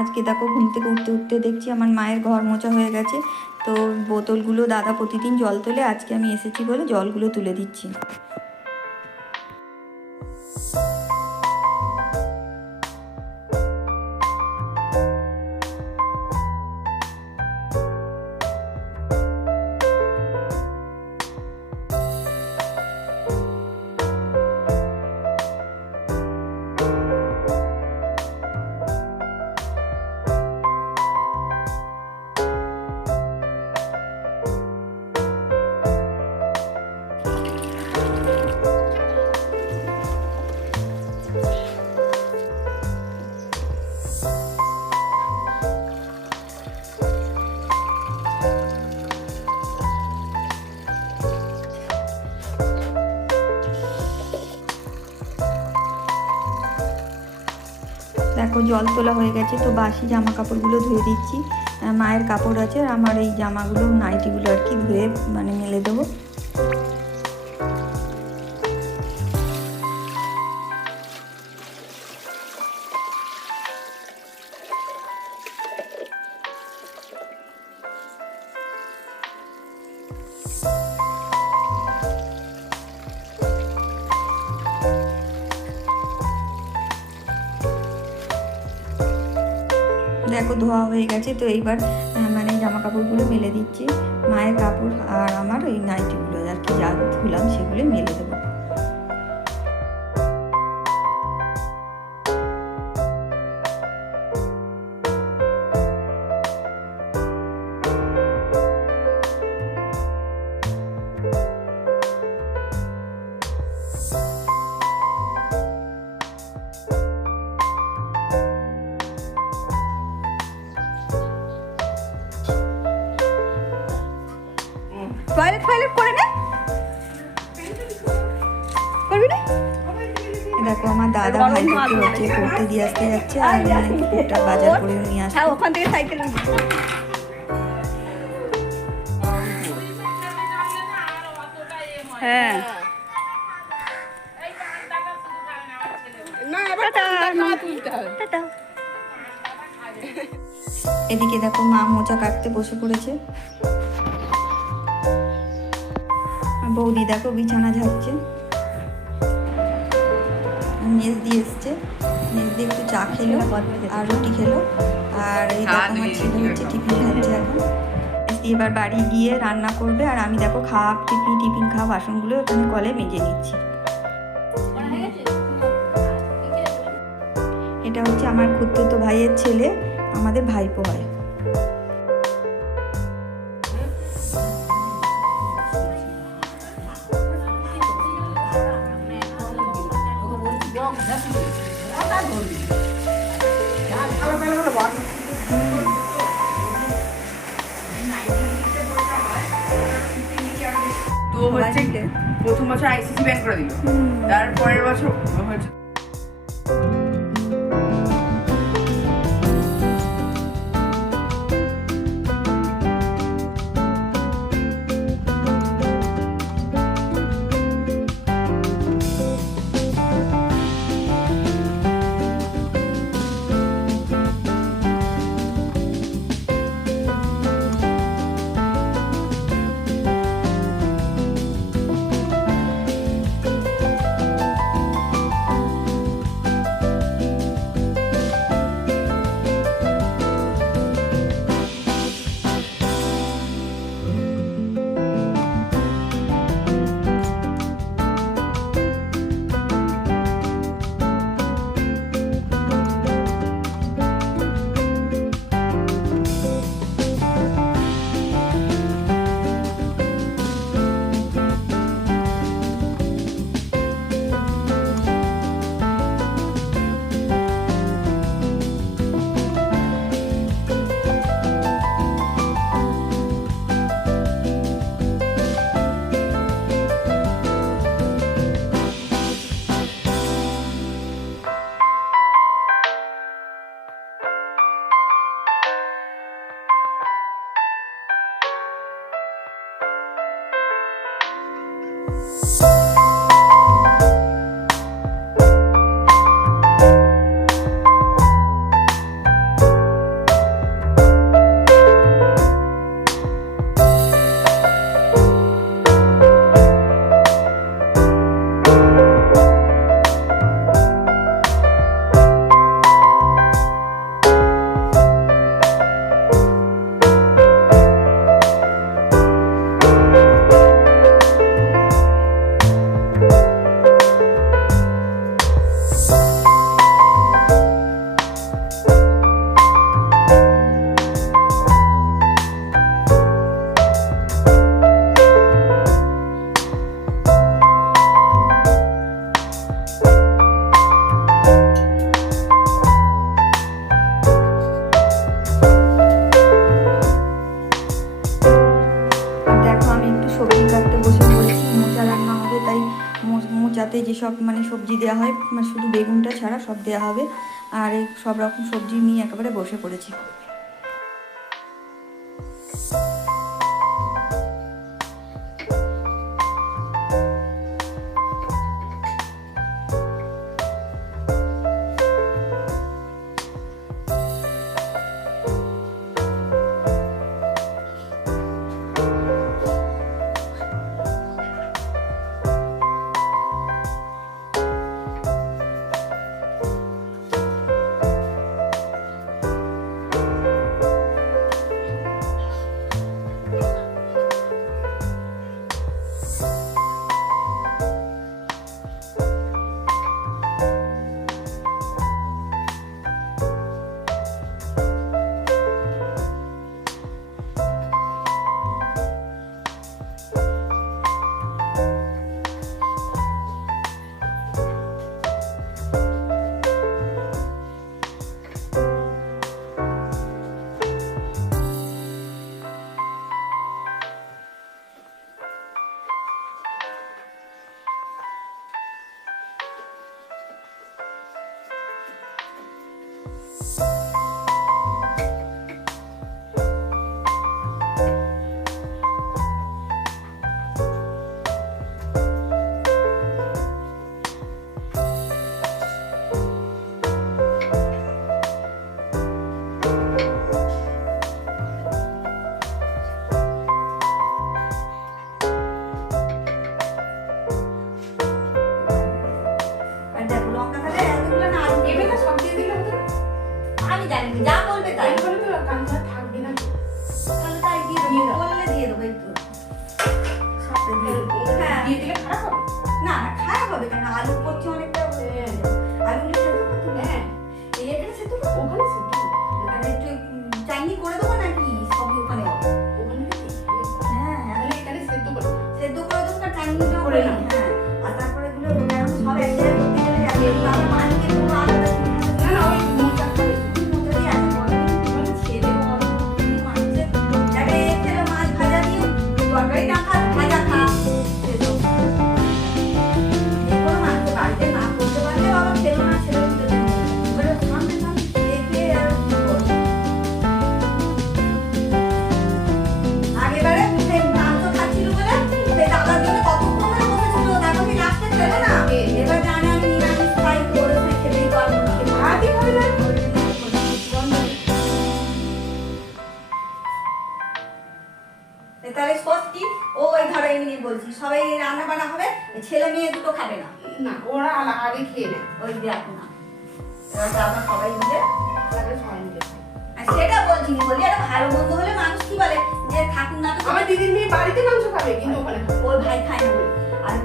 আজকে দেখো ঘুম থেকে উঠতে উঠতে দেখছি আমার মায়ের ঘর মোচা হয়ে গেছে। তো বোতলগুলো দাদা প্রতিদিন জল তোলে, আজকে আমি এসেছি বলে জলগুলো তুলে দিচ্ছি। দেখো জল তোলা হয়ে গেছে, তো বাসি জামা কাপড়গুলো ধুয়ে দিচ্ছি। মায়ের কাপড় আছে আর আমার এই জামাগুলো, নাইটিগুলো আর কি ধুয়ে মানে মেলে দেবো। দেখো ধোয়া হয়ে গেছে, তো এইবার মানে জামা কাপড়গুলো মেলে দিচ্ছি, মায়ের কাপড় আর আমার ওই নাইটিগুলো আর কি, যা ধুলাম সেগুলো মেলে দেবো। আমার দাদা ভাইকে হচ্ছে পড়তে দিয়ে আসতে যাচ্ছে আর মানে কুকুরটা বাজার করে নিয়ে আসবে হ্যাঁ ওখান থেকে সাইকেল হ্যাঁ। এদিকে দেখো মা মোচা কাটতে বসে পড়েছে। বৌদি দেখো বিছানা ঝাড়ছে। মেজ দিয়ে এসছে। মেজ দিয়ে একটু চা খেলো আর রুটি খেলো। আর এই দেখো আমার ছেলে হচ্ছে টিফিন খাচ্ছে এখন। এবার বাড়ি গিয়ে রান্না করবে আর আমি দেখো খাওয়া টিফিন টিফিন খাওয়া বাসনগুলো এখানে কলে মেজে নিচ্ছি। এটা হচ্ছে আমার খুদ্দুতো ভাইয়ের ছেলে আমাদের ভাইপো হয়। তো হচ্ছে প্রথম বছর আইসিসি ব্যান করে দিল। তারপরের বছর হচ্ছে সব দেওয়া হবে। আর এই সব রকম সবজি নিয়ে একেবারে বসে পড়েছি। তাহলে ষষ্ঠী ও ওই ধরো এমনি বলছি সবাই রান্না বান্না হবে ছেলে মেয়ে দুটো খাবে না। না, ওরা আগে খেয়ে নেয়। ওই দেখো না আমরা সবাই মিলে তারপরে সবাই মিলে আর সেটা বলছি বলি আর ভালো হলে মানুষ কি বলে? যে থাকুন না আমার দিদির মেয়ে বাড়িতে মাংস খাবে কিন্তু ওখানে ভাই খায় না আর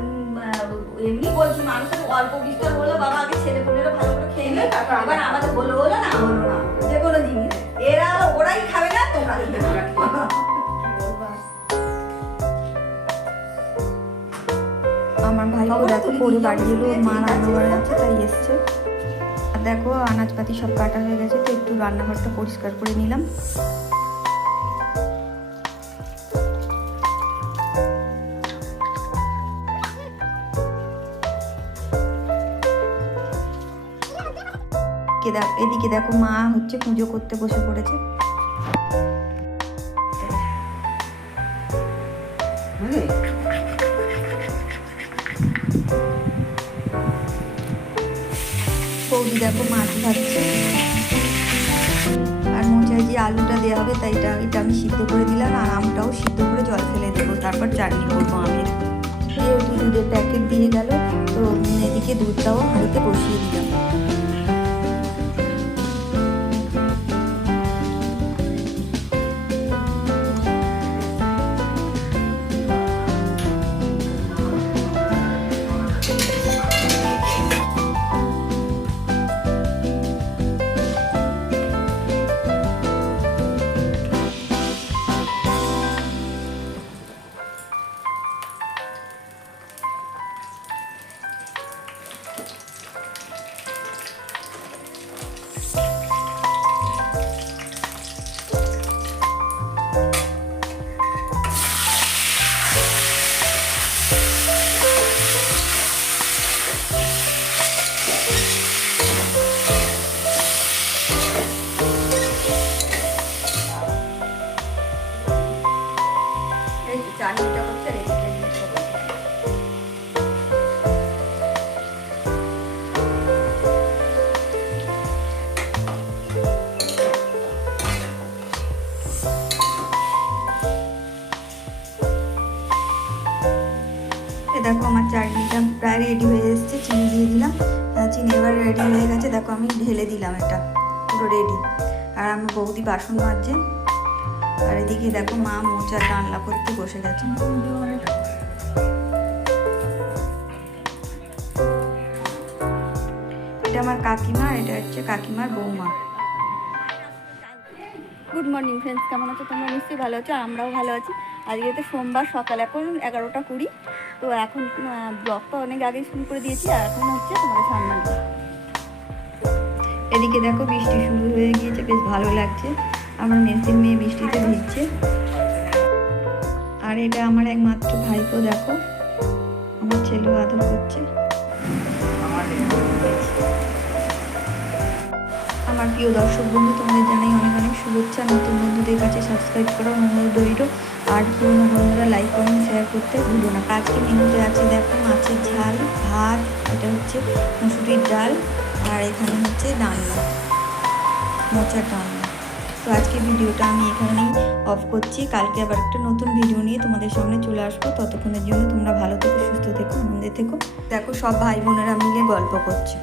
এমনি বলছি মানুষের অল্প বিস্তর হলো বাবা আগে ছেলে পুলেরও ভালো করে খেয়ে নেয় তারপর আমরা আবার আমাদের বলো হলো না হলো না। আমার দেখো, পরে বাড়ি এলো ওর মা রান্না করে যাচ্ছে তাই এসছে। আর দেখো, আনাজপাতি সব কাটা হয়ে গেছে, তো একটু রান্নাঘরটা পরিষ্কার করে নিলাম। এদিকে দেখো মা হচ্ছে পুজো করতে বসে পড়েছে। বৌদি দেখো মাছ ভাজছে। আর মোচায় যে আলুটা দেওয়া হবে, তাই এটা এটা আমি সিদ্ধ করে দিলাম আর আমটাও সিদ্ধ করে জল ফেলে দেবো। তারপর চাটনি করব আমি। দুধের প্যাকেট দিয়ে গেল, তো এদিকে দুধটাও হাঁড়িতে বসিয়ে দিলাম। আমি ঢেলে দিলাম এটা, পুরো রেডি আর আমি বৌদি বাসন মাজছে। আর এদিকে দেখো মা মোচা ডানলা করতে বসে গেছে। এটা আমার কাকিমা, এটা হচ্ছে কাকিমার বৌমা। গুড মর্নিং ফ্রেন্ডস কেমন আছো? তোমরা নিশ্চয়ই ভালো আছো আমরাও ভালো আছি। আজকে তো সোমবার সকাল, এখন এগারোটা কুড়ি। তো এখন ব্লগটা অনেক আগে শুরু করে দিয়েছি, আর এখন হচ্ছে তোমাদের সামনে। এদিকে দেখো বৃষ্টি শুরু হয়ে গিয়েছে, বেশ ভালো লাগছে। আমার মেসির মেয়ে বৃষ্টিতে ভিজছে। আর এটা আমার একমাত্র ভাইপো, দেখো। আমার ছেলেও আদর করছে। আমার প্রিয় দর্শক বন্ধু, তোমাদের জানাই অনেক অনেক শুভেচ্ছা। নতুন বন্ধুদের কাছে সাবস্ক্রাইব করো অনুরোধ রইল আর পুরোনো বন্ধুরা লাইক কমেন্ট শেয়ার করতে ভুলো না। আজকে মেনুতে আছে, দেখো মাছের ঝাল, ভাত, এটা হচ্ছে মুসুরির ডাল। আর এখানে হচ্ছে ডালনা মোচার ডালনা তো আজকে ভিডিওটা আমি এখানেই অফ করছি। কালকে আবার একটা নতুন ভিডিও নিয়ে তোমাদের সামনে চলে আসব। ততক্ষণের জন্য তোমরা ভালো থেকো, সুস্থ থেকো, আনন্দে থেকো। দেখো সব ভাই বোনেরা মিলে গল্প করছে।